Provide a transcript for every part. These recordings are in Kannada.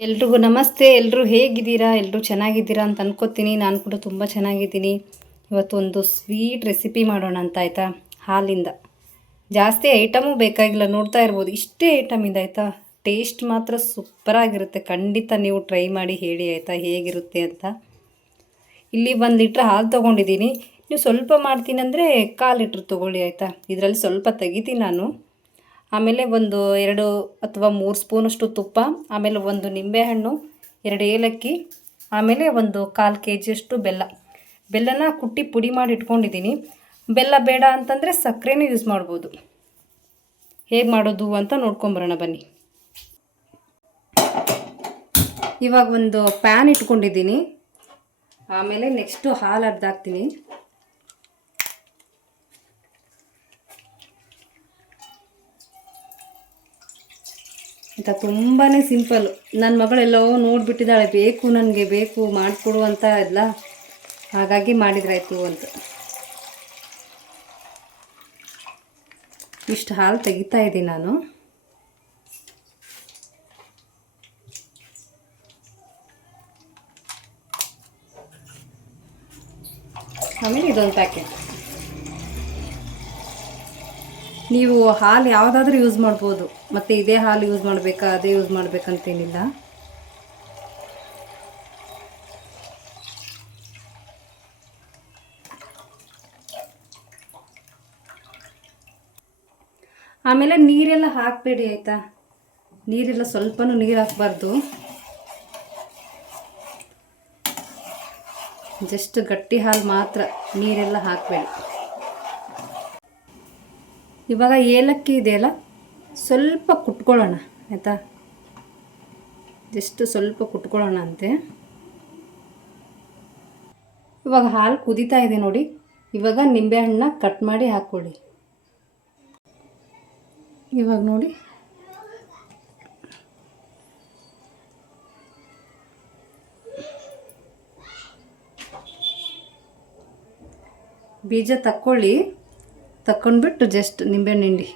ಎಲ್ರಿಗೂ ನಮಸ್ತೆ. ಎಲ್ಲರೂ ಹೇಗಿದ್ದೀರಾ? ಎಲ್ಲರೂ ಚೆನ್ನಾಗಿದ್ದೀರಾ ಅಂತ ಅನ್ಕೋತೀನಿ. ನಾನು ಕೂಡ ತುಂಬ ಚೆನ್ನಾಗಿದ್ದೀನಿ. ಇವತ್ತು ಒಂದು ಸ್ವೀಟ್ ರೆಸಿಪಿ ಮಾಡೋಣ ಅಂತ ಆಯಿತಾ. ಹಾಲಿಂದ ಜಾಸ್ತಿ ಐಟಮು ಬೇಕಾಗಿಲ್ಲ, ನೋಡ್ತಾ ಇರ್ಬೋದು ಇಷ್ಟೇ ಐಟಮ್ ಇದೆ ಆಯಿತಾ. ಟೇಸ್ಟ್ ಮಾತ್ರ ಸೂಪರಾಗಿರುತ್ತೆ. ಖಂಡಿತ ನೀವು ಟ್ರೈ ಮಾಡಿ ಹೇಳಿ ಆಯಿತಾ ಹೇಗಿರುತ್ತೆ ಅಂತ. ಇಲ್ಲಿ 1 ಲೀಟ್ರ್ ಹಾಲು ತೊಗೊಂಡಿದ್ದೀನಿ. ನೀವು ಸ್ವಲ್ಪ ಮಾಡ್ತೀನಿ ಅಂದರೆ 1/4 ಲೀಟ್ರ್ ತೊಗೊಳ್ಳಿ ಆಯಿತಾ. ಇದರಲ್ಲಿ ಸ್ವಲ್ಪ ತೆಗಿತೀನಿ ನಾನು. ಆಮೇಲೆ ಒಂದು 2 ಅಥವಾ 3 ಸ್ಪೂನಷ್ಟು ತುಪ್ಪ, ಆಮೇಲೆ 1 ನಿಂಬೆಹಣ್ಣು, 2 ಏಲಕ್ಕಿ, ಆಮೇಲೆ ಒಂದು 1/4 kg ಬೆಲ್ಲನ ಕುಟ್ಟಿ ಪುಡಿ ಮಾಡಿ ಇಟ್ಕೊಂಡಿದ್ದೀನಿ. ಬೆಲ್ಲ ಬೇಡ ಅಂತಂದರೆ ಸಕ್ಕರೆನೂ ಯೂಸ್ ಮಾಡ್ಬೋದು. ಹೇಗೆ ಮಾಡೋದು ಅಂತ ನೋಡ್ಕೊಂಬರೋಣ ಬನ್ನಿ. ಇವಾಗ ಒಂದು ಪ್ಯಾನ್ ಇಟ್ಕೊಂಡಿದ್ದೀನಿ. ಆಮೇಲೆ ನೆಕ್ಸ್ಟು ಹಾಲು ಹಾಕ್ತೀನಿ. ಅಂತ ತುಂಬಾ ಸಿಂಪಲ್ಲು. ನನ್ನ ಮಗಳೆಲ್ಲೋ ನೋಡಿಬಿಟ್ಟಿದ್ದಾಳೆ, ನನಗೆ ಬೇಕು ಮಾಡಿಕೊಡು ಅಂತ ಇಲ್ಲ, ಹಾಗಾಗಿ ಮಾಡಿದ್ರಾಯ್ತು ಅಂತ. ಇಷ್ಟು ಹಾಲು ತೆಗಿತಾ ಇದ್ದೀನಿ ನಾನು. ಆಮೇಲೆ ಇದೊಂದು ಪ್ಯಾಕೆಟ್. ನೀವು ಹಾಲು ಯಾವುದಾದ್ರೂ ಯೂಸ್ ಮಾಡ್ಬೋದು, ಮತ್ತು ಇದೇ ಹಾಲು ಯೂಸ್ ಮಾಡಬೇಕಾ ಅದೇ ಯೂಸ್ ಮಾಡಬೇಕಂತೇನಿಲ್ಲ. ಆಮೇಲೆ ನೀರೆಲ್ಲ ಹಾಕಬೇಡಿ ಆಯಿತಾ. ನೀರೆಲ್ಲ ಸ್ವಲ್ಪನೂ ನೀರು ಹಾಕಬಾರ್ದು. ಜಸ್ಟ್ ಗಟ್ಟಿ ಹಾಲು ಮಾತ್ರ, ನೀರೆಲ್ಲ ಹಾಕಬೇಡಿ. ಇವಾಗ ಏಲಕ್ಕಿ ಇದೆಯಲ್ಲ, ಸ್ವಲ್ಪ ಕುಟ್ಕೊಳ್ಳೋಣ ಆಯಿತಾ. ಜಸ್ಟ್ ಸ್ವಲ್ಪ ಕುಟ್ಕೊಳ್ಳೋಣ ಅಂತೆ. ಇವಾಗ ಹಾಲು ಕುದೀತಾ ಇದೆ ನೋಡಿ. ಇವಾಗ ನಿಂಬೆಹಣ್ಣನ್ನ ಕಟ್ ಮಾಡಿ ಹಾಕ್ಕೊಳ್ಳಿ. ಇವಾಗ ನೋಡಿ, ಬೀಜ ತಕ್ಕೊಂಡ್ಬಿಟ್ಟು ಜಸ್ಟ್ ನಿಂಬೆಹಣ್ಣು ಹಿಂಡಿ.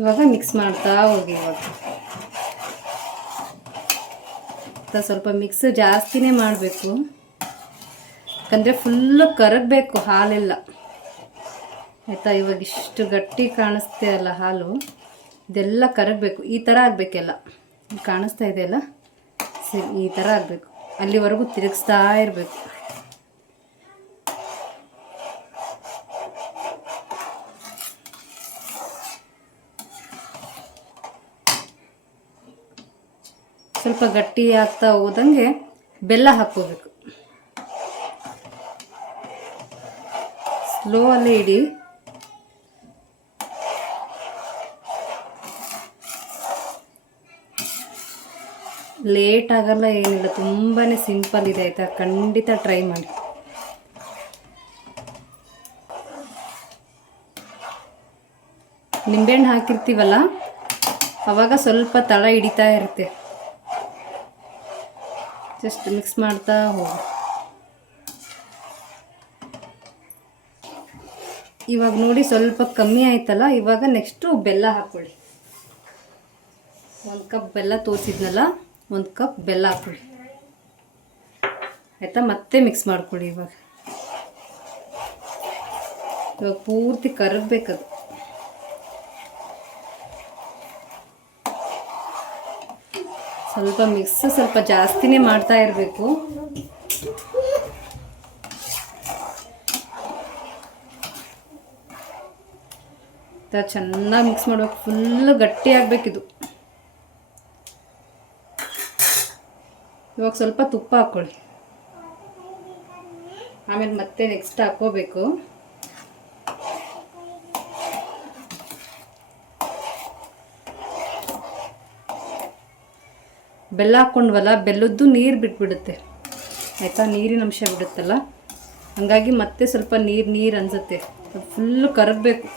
ಇವಾಗ ಮಿಕ್ಸ್ ಮಾಡ್ತಾ ಹೋಗಿ. ಇವಾಗ ಸ್ವಲ್ಪ ಮಿಕ್ಸ್ ಜಾಸ್ತಿನೇ ಮಾಡಬೇಕು, ಯಾಕಂದರೆ ಫುಲ್ಲು ಕರಗಬೇಕು ಹಾಲೆಲ್ಲ ಆಯಿತಾ. ಇವಾಗ ಇಷ್ಟು ಗಟ್ಟಿ ಕಾಣಿಸ್ತೆ ಅಲ್ಲ ಹಾಲು, ಇದೆಲ್ಲ ಕರಗಬೇಕು. ಈ ಥರ ಆಗಬೇಕೆಲ್ಲ. ಕಾಣಿಸ್ತಾ ಇದೆಯಲ್ಲ, ಸರಿ ಈ ಥರ ಆಗಬೇಕು. ಅಲ್ಲಿವರೆಗೂ ತಿರುಗಿಸ್ತಾ ಇರಬೇಕು. ಸ್ವಲ್ಪ ಗಟ್ಟಿ ಆಗ್ತಾ ಹೋದಂಗೆ ಬೆಲ್ಲ ಹಾಕ್ಕೋಬೇಕು. ಸ್ಲೋ ಅಲ್ಲೇ ಇಡಿ. ಲೇಟ್ ಆಗಲ್ಲ, ಏನಿಲ್ಲ, ತುಂಬಾ ಸಿಂಪಲ್ ಇದೆ ಆಯಿತಾ. ಖಂಡಿತ ಟ್ರೈ ಮಾಡಿ. ನಿಂಬೆಹಣ್ಣು ಹಾಕಿರ್ತೀವಲ್ಲ, ಆವಾಗ ಸ್ವಲ್ಪ ತಳ ಹಿಡಿತಾ ಇರುತ್ತೆ. ಜಸ್ಟ್ ಮಿಕ್ಸ್ ಮಾಡ್ತಾ ಹೋಗಿ. ಇವಾಗ ನೋಡಿ ಸ್ವಲ್ಪ ಕಮ್ಮಿ ಆಯ್ತಲ್ಲ. ಇವಾಗ ನೆಕ್ಸ್ಟು ಬೆಲ್ಲ ಹಾಕ್ಕೊಳ್ಳಿ. 1 ಕಪ್ ಬೆಲ್ಲ ತೋರಿಸಿದ್ನಲ್ಲ, 1 ಕಪ್ ಬೆಲ್ಲ ಹಾಕ್ಕೊಳ್ಳಿ ಆಯಿತಾ. ಮತ್ತೆ ಮಿಕ್ಸ್ ಮಾಡ್ಕೊಳ್ಳಿ. ಇವಾಗ ಪೂರ್ತಿ ಕರಗಬೇಕದು. ಸ್ವಲ್ಪ ಮಿಕ್ಸ್ ಸ್ವಲ್ಪ ಜಾಸ್ತಿನೇ ಮಾಡ್ತಾ ಇರಬೇಕು. ಚೆನ್ನಾಗಿ ಮಿಕ್ಸ್ ಮಾಡಬೇಕು. ಫುಲ್ಲು ಗಟ್ಟಿ ಆಗಬೇಕಿದು. ಇವಾಗ ಸ್ವಲ್ಪ ತುಪ್ಪ ಹಾಕ್ಕೊಳ್ಳಿ. ಆಮೇಲೆ ಮತ್ತೆ ನೆಕ್ಸ್ಟ್ ಹಾಕ್ಕೋಬೇಕು. ಬೆಲ್ಲ ಹಾಕ್ಕೊಂಡ್ವಲ್ಲ, ಬೆಲ್ಲದ್ದು ನೀರು ಬಿಟ್ಬಿಡುತ್ತೆ ಆಯಿತಾ. ನೀರಿನ ಅಂಶ ಬಿಡುತ್ತಲ್ಲ, ಹಾಗಾಗಿ ಮತ್ತೆ ಸ್ವಲ್ಪ ನೀರು ಅನಿಸುತ್ತೆ. ಫುಲ್ಲು ಕರಗಬೇಕು.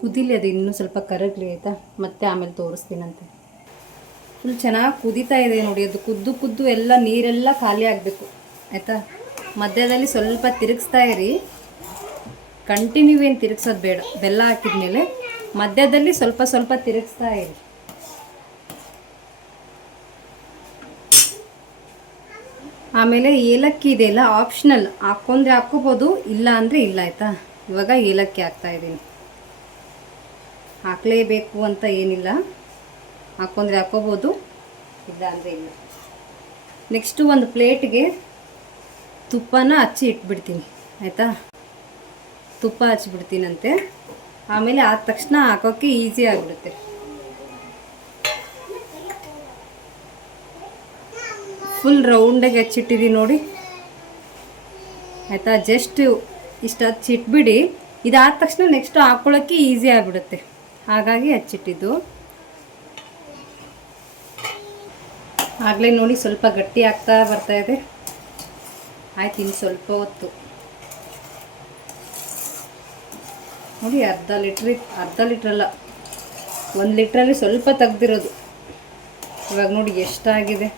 ಕುದೀಲಿ, ಅದು ಇನ್ನೂ ಸ್ವಲ್ಪ ಕರಗಲಿ ಆಯಿತಾ, ಮತ್ತೆ ಆಮೇಲೆ ತೋರಿಸ್ತೀನಂತೆ. ಫುಲ್ ಚೆನ್ನಾಗಿ ಕುದೀತಾ ಇದೆ ನೋಡಿ. ಅದು ಕುದ್ದು ಕುದ್ದು ಎಲ್ಲ ನೀರೆಲ್ಲ ಖಾಲಿ ಆಗಬೇಕು ಆಯಿತಾ. ಮಧ್ಯದಲ್ಲಿ ಸ್ವಲ್ಪ ತಿರುಗಿಸ್ತಾ ಇರಿ, ಕಂಟಿನ್ಯೂ ಏನು ತಿರುಗಿಸೋದು ಬೇಡ. ಬೆಲ್ಲ ಹಾಕಿದ್ಮೇಲೆ ಮಧ್ಯದಲ್ಲಿ ಸ್ವಲ್ಪ ಸ್ವಲ್ಪ ತಿರುಗಿಸ್ತಾ ಇರಿ. ಆಮೇಲೆ ಏಲಕ್ಕಿ ಇದೆಯಲ್ಲ ಆಪ್ಷನಲ್, ಹಾಕ್ಕೊಂಡ್ರೆ ಹಾಕ್ಕೋಬೋದು, ಇಲ್ಲ ಅಂದರೆ ಇಲ್ಲ ಆಯಿತಾ. ಇವಾಗ ಏಲಕ್ಕಿ ಹಾಕ್ತಾಯಿದ್ದೀನಿ. ಹಾಕಲೇಬೇಕು ಅಂತ ಏನಿಲ್ಲ, ಹಾಕ್ಕೊಂಡ್ರೆ ಹಾಕ್ಕೋಬೋದು, ಇಲ್ಲ ಅಂದರೆ ಇಲ್ಲ. ನೆಕ್ಸ್ಟು ಒಂದು ಪ್ಲೇಟ್ಗೆ ತುಪ್ಪನ ಹಚ್ಚಿ ಇಟ್ಬಿಡ್ತೀನಿ ಆಯಿತಾ. ತುಪ್ಪ ಹಚ್ಚಿಬಿಡ್ತೀನಂತೆ. ಆಮೇಲೆ ಆದ ತಕ್ಷಣ ಹಾಕೋಕ್ಕೆ ಈಸಿ ಆಗಿಬಿಡುತ್ತೆ. ಫುಲ್ ರೌಂಡಾಗಿ ಹಚ್ಚಿಟ್ಟಿದ್ದೀನಿ ನೋಡಿ ಆಯಿತಾ. ಜಸ್ಟ್ ಇಷ್ಟು ಹಚ್ಚಿಟ್ಬಿಡಿ. ಇದಾದ ತಕ್ಷಣ ನೆಕ್ಸ್ಟ್ ಹಾಕ್ಕೊಳ್ಳೋಕ್ಕೆ ಈಸಿ ಆಗಿಬಿಡುತ್ತೆ, ಹಾಗಾಗಿ ಹಚ್ಚಿಟ್ಟಿದ್ದು. ಆಗಲೇ ನೋಡಿ ಸ್ವಲ್ಪ ಗಟ್ಟಿ ಆಗ್ತಾ ಬರ್ತಾಯಿದೆ. ಆಯ್ತು, ಇನ್ನು ಸ್ವಲ್ಪ ಹೊತ್ತು ನೋಡಿ. ಅರ್ಧ ಲೀಟ್ರಲ್ಲ, 1 ಲೀಟ್ರಲ್ಲಿ ಸ್ವಲ್ಪ ತೆಗ್ದಿರೋದು. ಇವಾಗ ನೋಡಿ ಎಷ್ಟಾಗಿದೆ.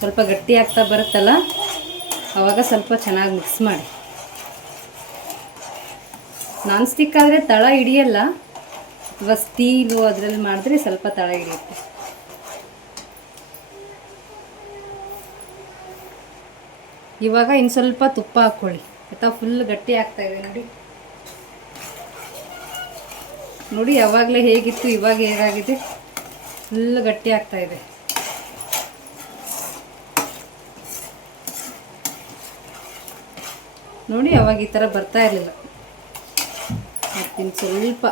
ಸ್ವಲ್ಪ ಗಟ್ಟಿ ಆಗ್ತಾ ಬರುತ್ತಲ್ಲ, ಆವಾಗ ಸ್ವಲ್ಪ ಚೆನ್ನಾಗಿ ಮಿಕ್ಸ್ ಮಾಡಿ. ನಾನ್ ಸ್ಟಿಕ್ ಆದರೆ ತಳ ಹಿಡಿಯಲ್ಲ, ಅಥವಾ ಸ್ಟೀಲು ಅದರಲ್ಲಿ ಮಾಡಿದ್ರೆ ಸ್ವಲ್ಪ ತಳ ಹಿಡಿಯುತ್ತೆ. ಇವಾಗ ಇನ್ನು ಸ್ವಲ್ಪ ತುಪ್ಪ ಹಾಕ್ಕೊಳ್ಳಿ ಆಯಿತಾ. ಫುಲ್ ಗಟ್ಟಿ ಆಗ್ತಾಯಿದೆ ನೋಡಿ. ನೋಡಿ ಯಾವಾಗಲೇ ಹೇಗಿತ್ತು ಇವಾಗ ಹೇಗಾಗಿದೆ, ಫುಲ್ ಗಟ್ಟಿ ಆಗ್ತಾಯಿದೆ ನೋಡಿ. ಅವಾಗ ಈ ಥರ ಬರ್ತಾ ಇರಲಿಲ್ಲ. ಮತ್ತಿನ್ನು ಸ್ವಲ್ಪ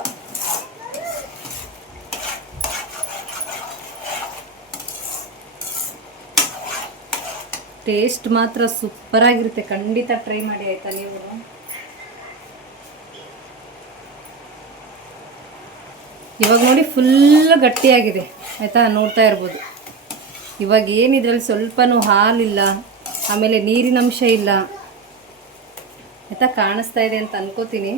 ಟೇಸ್ಟ್ ಮಾತ್ರ ಸೂಪರಾಗಿರುತ್ತೆ. ಖಂಡಿತ ಟ್ರೈ ಮಾಡಿ ಆಯಿತಾ ನೀವು. ಇವಾಗ ನೋಡಿ ಫುಲ್ ಗಟ್ಟಿಯಾಗಿದೆ ಆಯಿತಾ, ನೋಡ್ತಾ ಇರ್ಬೋದು. ಇವಾಗ ಏನಿದ್ರಲ್ಲಿ ಸ್ವಲ್ಪನೂ ಹಾಲಿಲ್ಲ, ಆಮೇಲೆ ನೀರಿನ ಅಂಶ ಇಲ್ಲ ಆಯಿತಾ. ಕಾಣಿಸ್ತಾ ಇದೆ ಅಂತ ಅನ್ಕೋತೀನಿ.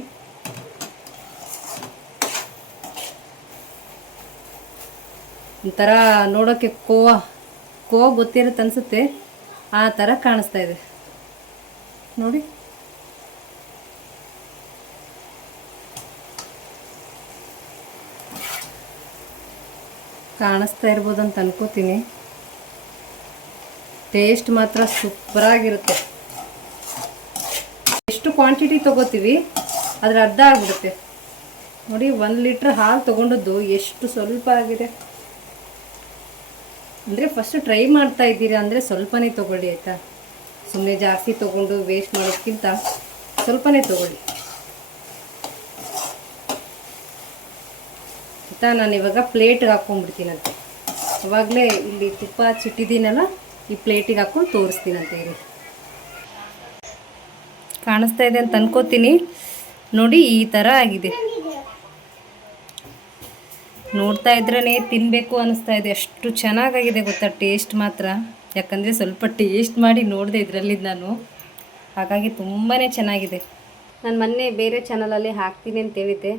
ಒಂಥರ ನೋಡೋಕ್ಕೆ ಕೋವಾ ಗೊತ್ತಿರುತ್ತೆ ಅನಿಸುತ್ತೆ, ಆ ಥರ ಕಾಣಿಸ್ತಾ ಇದೆ ನೋಡಿ. ಕಾಣಿಸ್ತಾ ಇರ್ಬೋದು ಅಂತ ಅನ್ಕೋತೀನಿ. ಟೇಸ್ಟ್ ಮಾತ್ರ ಸೂಪರಾಗಿರುತ್ತೆ. ಎಷ್ಟು ಕ್ವಾಂಟಿಟಿ ತೊಗೋತೀವಿ ಅದ್ರ ಅರ್ಧ ಆಗಿಬಿಡುತ್ತೆ ನೋಡಿ. 1 ಲೀಟ್ರ್ ಹಾಲು ತೊಗೊಂಡದ್ದು ಎಷ್ಟು ಸ್ವಲ್ಪ ಆಗಿದೆ ಅಂದರೆ. ಫಸ್ಟ್ ಟ್ರೈ ಮಾಡ್ತಾ ಇದ್ದೀರಾ ಅಂದರೆ ಸ್ವಲ್ಪನೇ ತೊಗೊಳ್ಳಿ ಆಯಿತಾ. ಸುಮ್ಮನೆ ಜಾಸ್ತಿ ತೊಗೊಂಡು ವೇಸ್ಟ್ ಮಾಡೋದಕ್ಕಿಂತ ಸ್ವಲ್ಪನೇ ತೊಗೊಳ್ಳಿ ಆಯಿತಾ. ನಾನು ಇವಾಗ ಪ್ಲೇಟ್ಗೆ ಹಾಕ್ಕೊಂಡ್ಬಿಡ್ತೀನಂತೆ. ಅವಾಗಲೇ ಇಲ್ಲಿ ತುಪ್ಪ ಹಚ್ಚಿಟ್ಟಿದ್ದೀನಲ್ಲ, ಈ ಪ್ಲೇಟಿಗೆ ಹಾಕ್ಕೊಂಡು ತೋರಿಸ್ತೀನಂತೆ. ಇರಿ, ಕಾಣಿಸ್ತಾ ಇದೆ ಅಂತ ಅನ್ಕೋತೀನಿ ನೋಡಿ. ಈ ಥರ ಆಗಿದೆ. ನೋಡ್ತಾ ಇದ್ರೇ ತಿನ್ನಬೇಕು ಅನ್ನಿಸ್ತಾ ಇದೆ, ಅಷ್ಟು ಚೆನ್ನಾಗಾಗಿದೆ ಗೊತ್ತಾ. ಟೇಸ್ಟ್ ಮಾತ್ರ, ಯಾಕಂದರೆ ಸ್ವಲ್ಪ ಟೇಸ್ಟ್ ಮಾಡಿ ನೋಡಿದೆ ಇದರಲ್ಲಿ ನಾನು, ಹಾಗಾಗಿ ತುಂಬಾ ಚೆನ್ನಾಗಿದೆ. ನಾನು ಮೊನ್ನೆ ಬೇರೆ ಚಾನಲಲ್ಲಿ ಹಾಕ್ತೀನಿ ಅಂತ ಹೇಳಿದ್ದೆ,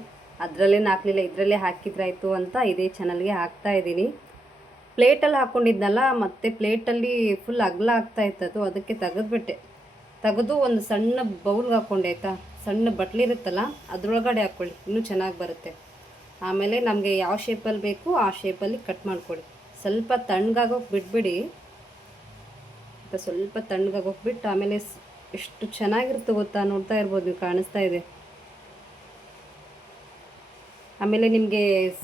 ಅದರಲ್ಲೇನು ಹಾಕಲಿಲ್ಲ, ಇದರಲ್ಲೇ ಹಾಕಿದ್ರಾಯ್ತು ಅಂತ ಇದೇ ಚಾನಲ್ಗೆ ಹಾಕ್ತಾಯಿದ್ದೀನಿ. ಪ್ಲೇಟಲ್ಲಿ ಹಾಕ್ಕೊಂಡಿದ್ನಲ್ಲ, ಮತ್ತು ಪ್ಲೇಟಲ್ಲಿ ಫುಲ್ ಅಗಲ ಆಗ್ತಾಯಿತ್ತದು, ಅದಕ್ಕೆ ತೆಗೆದು ಒಂದು ಸಣ್ಣ ಬೌಲ್ಗೆ ಹಾಕ್ಕೊಂಡೆ ಆಯಿತಾ. ಸಣ್ಣ ಬಟ್ಲಿರುತ್ತಲ್ಲ ಅದರೊಳಗಡೆ ಹಾಕ್ಕೊಳ್ಳಿ, ಇನ್ನೂ ಚೆನ್ನಾಗಿ ಬರುತ್ತೆ. ಆಮೇಲೆ ನಮಗೆ ಯಾವ ಶೇಪಲ್ಲಿ ಬೇಕು ಆ ಶೇಪಲ್ಲಿ ಕಟ್ ಮಾಡ್ಕೊಳ್ಳಿ. ಸ್ವಲ್ಪ ತಣ್ಣಗಾಗೋಕೆ ಬಿಟ್ಬಿಡಿ, ಸ್ವಲ್ಪ ತಣ್ಣಗಾಗೋಕೆ ಬಿಟ್ಟು ಆಮೇಲೆ ಎಷ್ಟು ಚೆನ್ನಾಗಿರುತ್ತೆ ಗೊತ್ತಾ. ನೋಡ್ತಾ ಇರ್ಬೋದು ನೀವು, ಕಾಣಿಸ್ತಾ ಇದೆ. ಆಮೇಲೆ ನಿಮಗೆ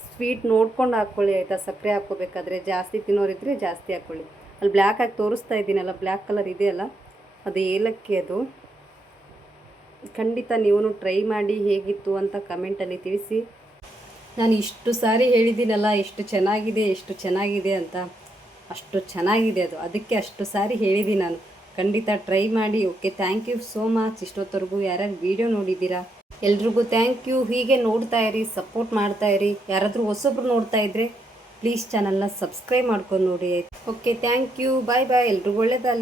ಸ್ವೀಟ್ ನೋಡ್ಕೊಂಡು ಹಾಕ್ಕೊಳ್ಳಿ ಆಯಿತಾ. ಸಕ್ಕರೆ ಹಾಕ್ಕೋಬೇಕಾದ್ರೆ ಜಾಸ್ತಿ ತಿನ್ನೋರಿದ್ರೆ ಜಾಸ್ತಿ ಹಾಕ್ಕೊಳ್ಳಿ. ಅಲ್ಲಿ ಬ್ಲ್ಯಾಕ್ ಆಗಿ ತೋರಿಸ್ತಾ ಇದ್ದೀನಲ್ಲ, ಬ್ಲ್ಯಾಕ್ ಕಲರ್ ಇದೆಯಲ್ಲ, ಅದು ಏಲಕ್ಕಿ. ಅದು ಖಂಡಿತ ನೀವು ಟ್ರೈ ಮಾಡಿ ಹೇಗಿತ್ತು ಅಂತ ಕಮೆಂಟಲ್ಲಿ ತಿಳಿಸಿ. ನಾನು ಇಷ್ಟು ಸಾರಿ ಹೇಳಿದ್ದೀನಲ್ಲ ಎಷ್ಟು ಚೆನ್ನಾಗಿದೆ ಅಂತ, ಅಷ್ಟು ಚೆನ್ನಾಗಿದೆ ಅದು, ಅದಕ್ಕೆ ಅಷ್ಟು ಸಾರಿ ಹೇಳಿದ್ದೀನಿ ನಾನು. ಖಂಡಿತ ಟ್ರೈ ಮಾಡಿ. Okay, thank you so much. ಇಷ್ಟೊತ್ತವರೆಗೂ ಯಾರ್ಯಾರು ವೀಡಿಯೋ ನೋಡಿದ್ದೀರಾ ಎಲ್ರಿಗೂ ಥ್ಯಾಂಕ್ ಯು. ಹೀಗೆ ನೋಡ್ತಾ ಇರಿ, ಸಪೋರ್ಟ್ ಮಾಡ್ತಾ ಇರಿ. ಯಾರಾದರೂ ಹೊಸೊಬ್ರು ನೋಡ್ತಾ ಇದ್ದರೆ ಪ್ಲೀಸ್ ಚಾನಲ್ನ ಸಬ್ಸ್ಕ್ರೈಬ್ ಮಾಡ್ಕೊಂಡು ನೋಡಿ. ಓಕೆ, ಥ್ಯಾಂಕ್ ಯು, ಬಾಯ್ ಬಾಯ್. ಎಲ್ರಿಗೂ ಒಳ್ಳೆಯದಲ್ಲ.